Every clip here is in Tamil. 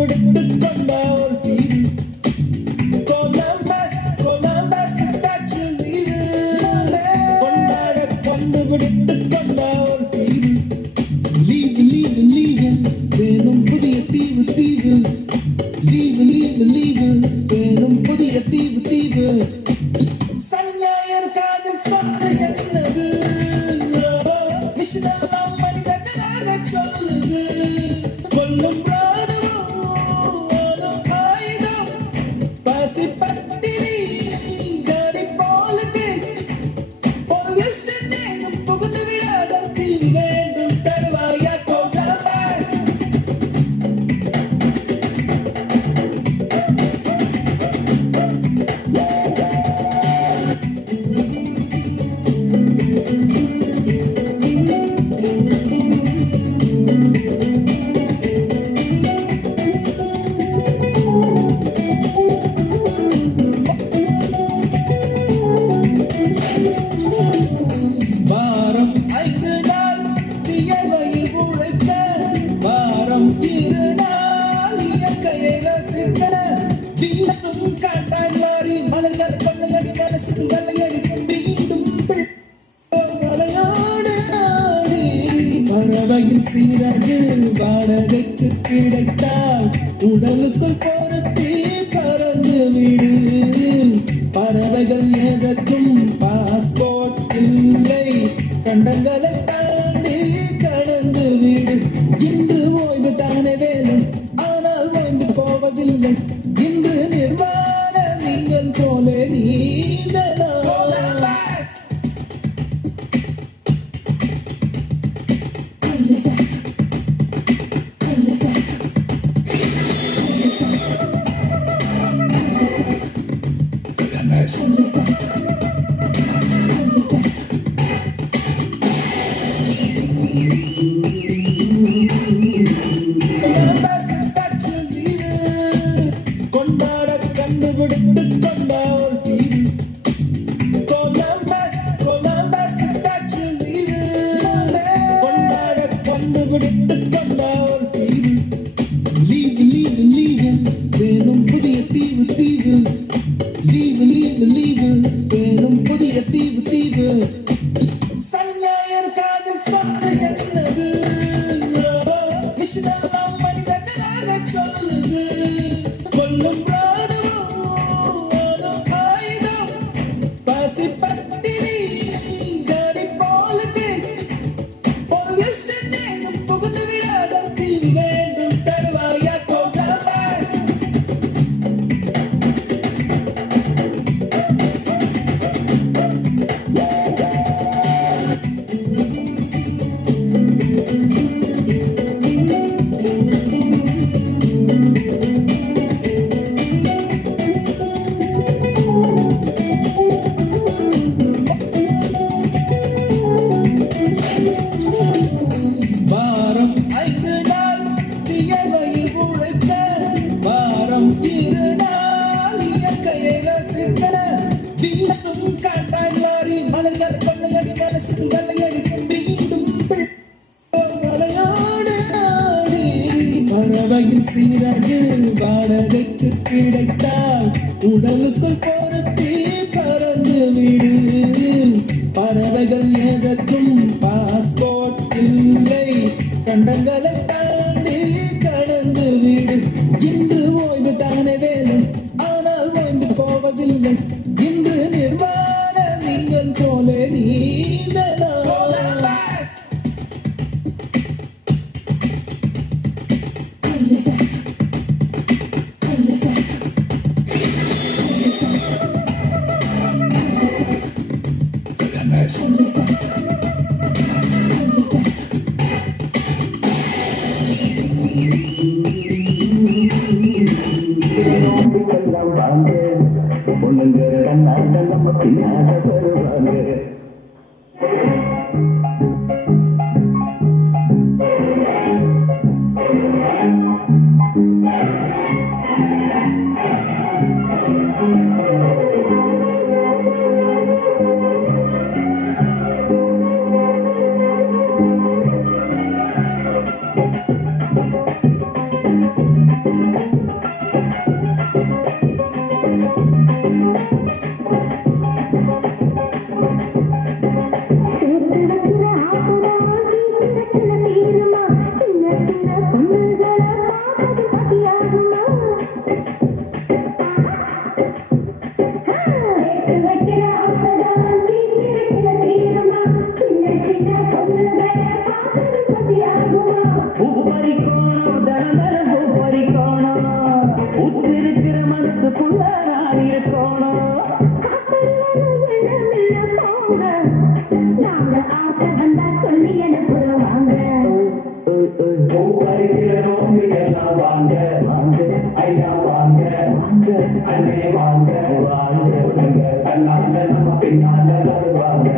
கண்டுபிடித்து கொண்ட ஒரு தீவு கொலம்பஸ் கொலம்பஸ் டச்சு லீவு கொண்டாட கண்டுபிடித்து கொண்ட ஒரு தீவு லீவு லீவு லீவு வேணும் புதிய தீவு தீவு லீவு லீவு லீவு வேணும் புதிய தீவு தீவு சனி ஞாயிறு காதல் சொன்ன என்னது விஷயமெல்லாம் மனிதர்களாக சொல்லுது கொல்லும் ராணுவம் ஆயுதம் பசி பட்டினி காடி பாலிடிக்ஸ் பொல்யூஷன் எங்கும் புகுந்து விடாத தீர்வு வேண்டும் தருவாயா கொலம்பஸ் வாரம் 5 நாள் வியர்வையில் உழைக்க வாரம் 2 நாள் இயற்கையை ரசிக்க வீசும் காற்றாய் மாறி மலர்கள் கொள்ளையடி மனசுக்கு கொள்ளையடிக்கும் மீண்டும் மலையோடு நாடி பறவையின் சீரகு வாடகைக்கு கிடைத்தால் உடலுக்குள் பொருத்தி பறந்து விடு பறவைகள் எதற்கும் பாஸ்போர்ட் இல்லை கண்டங்களை தாண்டி கடந்து விடு இன்று ஓய்வு தானே வேலை ஆனால் ஓய்ந்து போவதில்லை இன்று நிர்வாண நீங்கள் போல நீந்தலாம் கொண்டாட கண்டுபிடித்து கொண்ட ஒரு தீவு கொலம்பஸ் கொலம்பஸ் டச்சு லீவு கொண்டாட கண்டுபிடித்து கொண்ட ஒரு தீவு லீவு லீவு லீவு வேணும் புதிய தீவு தீவு லீவு லீவு லீவு வேணும் புதிய தீவு தீவு சனி ஞாயிறு காதல் சொன்ன என்னது விஷயமெல்லாம் மனிதர்களாக சொல்லுது கொல்லும் ராணுவம் ஆயுதம் பசி பட்டினி காடி பாலிடிக்ஸ் பொல்யூஷன் எங்கும் புகுந்து விடாத தீர்வு வேண்டும் தருவாயா கொலம்பஸ் வாரம் 5 நாள் வியர்வையில் உழைக்க வாரம் 2 நாள் இயற்கையை ரசிக்க வீசும் காற்றாய் மாறி மலர்கள் கொள்ளையடி மனசுக்கு கொள்ளையடிக்கும் மீண்டும் மலையோடு நாடி பறவையின் சீரகு வாடகைக்கு கிடைத்தால் உடலுக்குள் பொருத்தி பறந்து விடு பறவைகள் எதற்கும் பாஸ்போர்ட் இல்லை கண்டங்களை தாண்டி கடந்து விடு இன்று ஓய்வு தானே வேலை ஆனால் ஓய்ந்து போவதில்லை இன்று நிர்வாண நீங்கள் போல நீந்தலாம் அண்ணே வாங்க வாங்க தன்னால நம்ம பின்னால வருவாங்க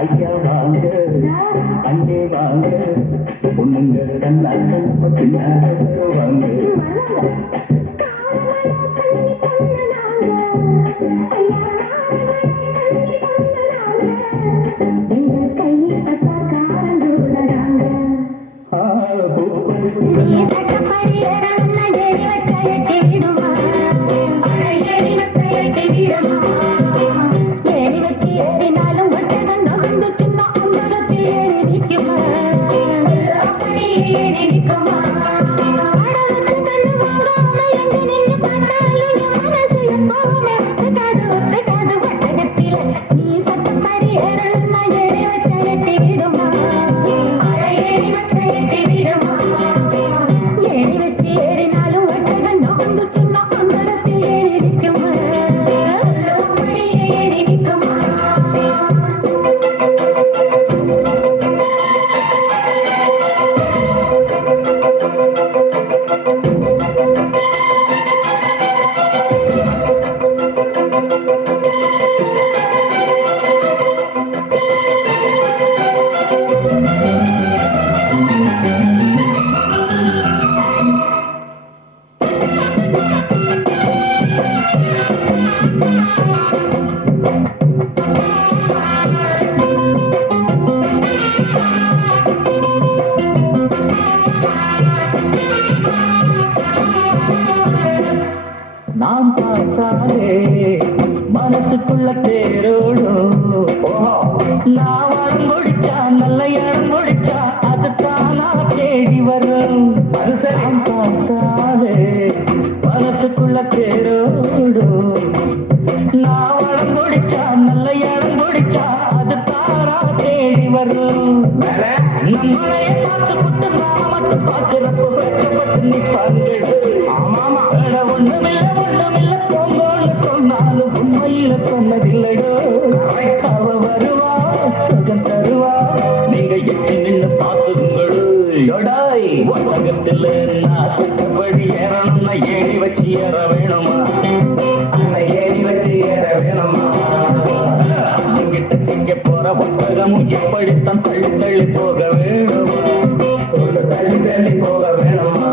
ஐயா வாங்க அங்கே வாங்க பொண்ணுங்க கண்ணாட்டம் வாங்க நான் பார்த்தாலே மனசுக்குள்ள தேரோடும் நான் வரம் முடிச்சா நல்ல இடம் முடிச்சா அதுதானா தேடி வரும் நான் பார்த்தாலே மனசுக்குள்ள தேரோடும் நான் வரம் முடிச்சா நல்ல இடம் முடிச்சா அதுதானா தேடி வரும் நம்மளைய பார்த்து புட்டு நான் மட்டும் பார்க்கிறப்போ வெட்டப்பட்டு நிற்பாங்க ஆமாமா ஒண்ணுமில்ல போங்கோன்னு சொன்னாலும் உண்மையில சொன்னதில்லையோ அவ வருவா சுகம் தருவா நீங்க எட்டி நின்று பார்த்துங்களோ ஒட்டகத்துல நான் சுத்தப்படி ஏறணும்னா ஏறி வச்சு ஏற வேணுமா அந்த ஏறி வச்சு ஏற வேணுமா கிட்ட திங்க போற ஒட்டகமும் எப்படித்தான் தள்ளி தள்ளி போக வேணுமா தள்ளி தள்ளி போக வேணுமா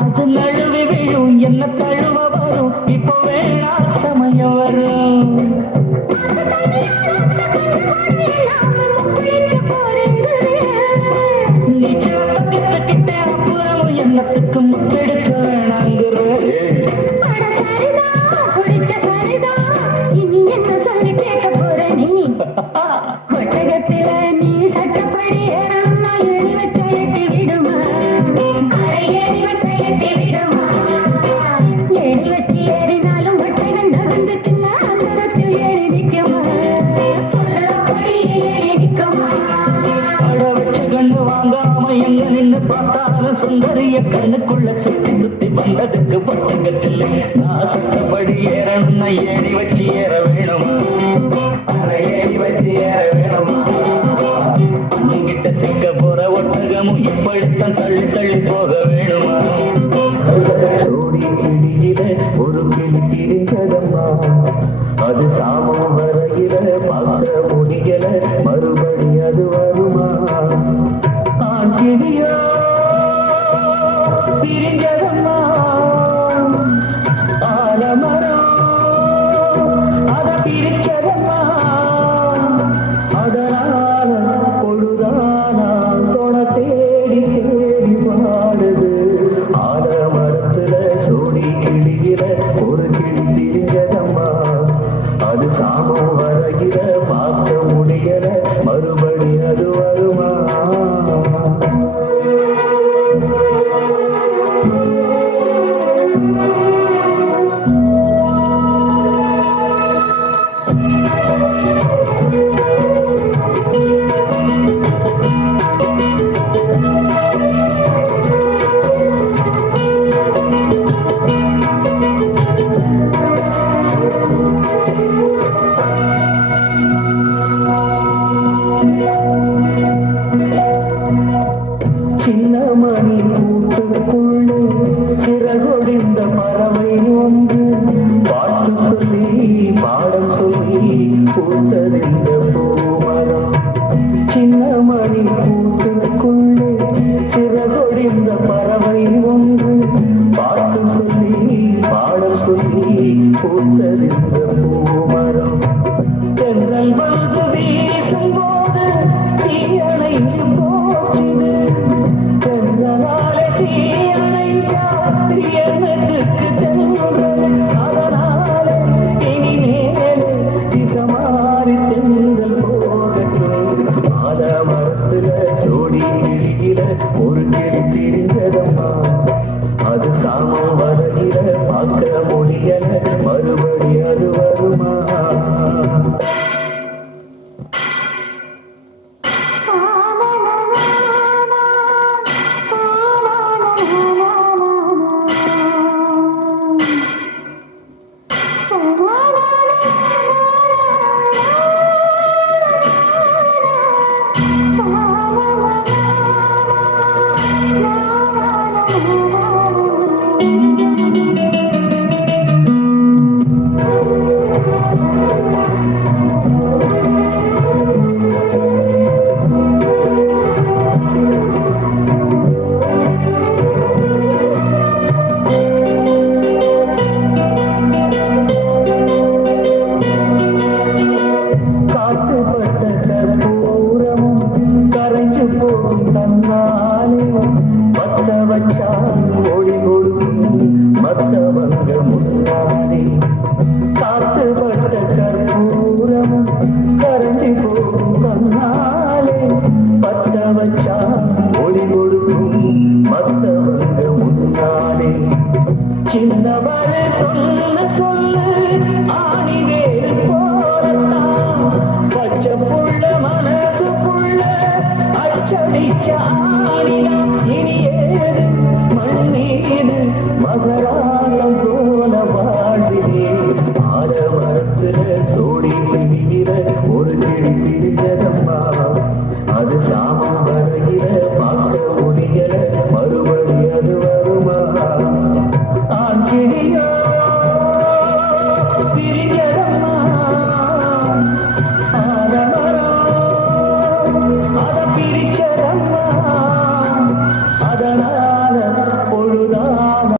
அது நழுவி விழும் என்ன தழுவ வரும் இப்போ வேணா சமயம் வரும் நீ கிட்ட அப்புறம் என்னத்துக்கு முத்தெடுக்க வேணாங்கிற இனி என்ன சொல்லி கேட்க போற நீ ஒட்டகத்தில நீ சட்டப்படி எழுதி வச்ச எட்டி விடுமா ஏறி வச்ச எட்டி விடுமா ஏறி வச்சு ஏறினாலும் ஒட்டகம் நகர்ந்துட்டுன்னா அந்தரத்தில் ஏறி நிற்குமா ஏறி நிற்குமா அட வச்ச கண்ணு வாங்காம எங்க நின்று பார்த்தாலும் சுந்தரிய கண்ணுக்குள்ள சுத்தி சுத்தி வந்ததுக்கு பட்டங்கத்தில் நான் சட்டப்படி ஏறணும்னா ஏறி வச்சு ஏற வேணுமா ஏறி வச்சு ஏற வேணுமா அங்கிட்ட சிக்க போற ஒட்டகமும் இப்படித்தான் தள்ளி தள்ளி போக வேணுமா சோடி கிளியில ஒரு கிளி கிழிஞ்சதம்மா அது சாமம் வரையில பார்க்க முடியல மறுபடி அது வருமா ஆண் கிளியோ பிரிஞ்சதம்மா ஆலமரம் அத பிரிச்சதம்மா அதனால பொழுதானா தொட தேடி தேடி வாடுது ஆலமரத்துல சோடி கிளியில ஒரு கிளி திரிஞ்சதம்மா அது சாமம் வரையில பார்க்க முடியல மறுபடி அது வருமா சின்னமணி கூட்டுக்குள்ளே சிறகொடிந்த பறவை ஒன்று பாட்டு சொல்லி பாடம் சொல்லி கூட்டறிந்த பூமரம் சின்னமணி கூட்டுக்குள்ளே சிறகொடிந்த பறவை ஒன்று பாட்டு சொல்லி பாடம் சொல்லி கூட்டறிந்த பூமரம் தென்றல் வந்து வீசும் போது தீயணைந்து போச்சுது தென்றலாலே தீயணைந்தா எனக்கு தென்றல் அதனாலே இனிமேலே திசமாறி தென்றல் போகட்டும் ஆலமரத்துல சோடி கிளியில ஒரு கிளி திரிந்ததம்மா அது சாமம் வரையில பார்க்க முடியல மறுபடி அது வருமா சின்னவளே சொல்ல